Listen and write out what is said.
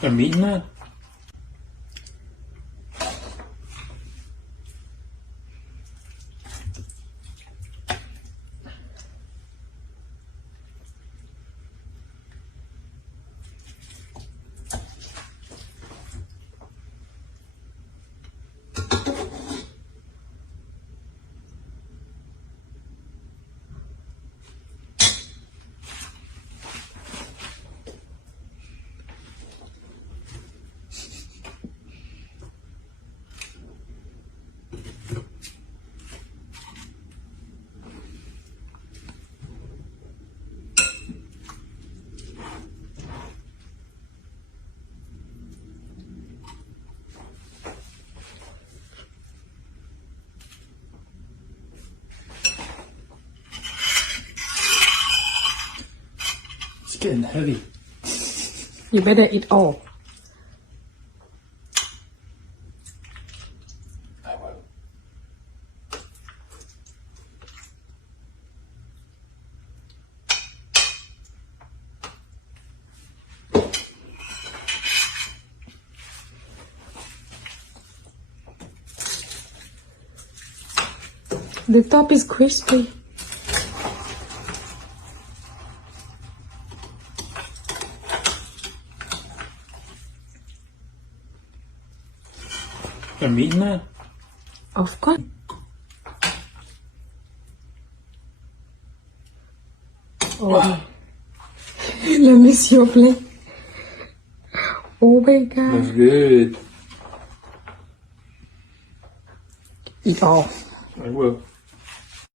A meat man? It's getting heavy. You better eat all. I will. The top is crispy. A meat man? Of course. Oh. Let me see your plate. Oh my god. That's good. Eat all. I will.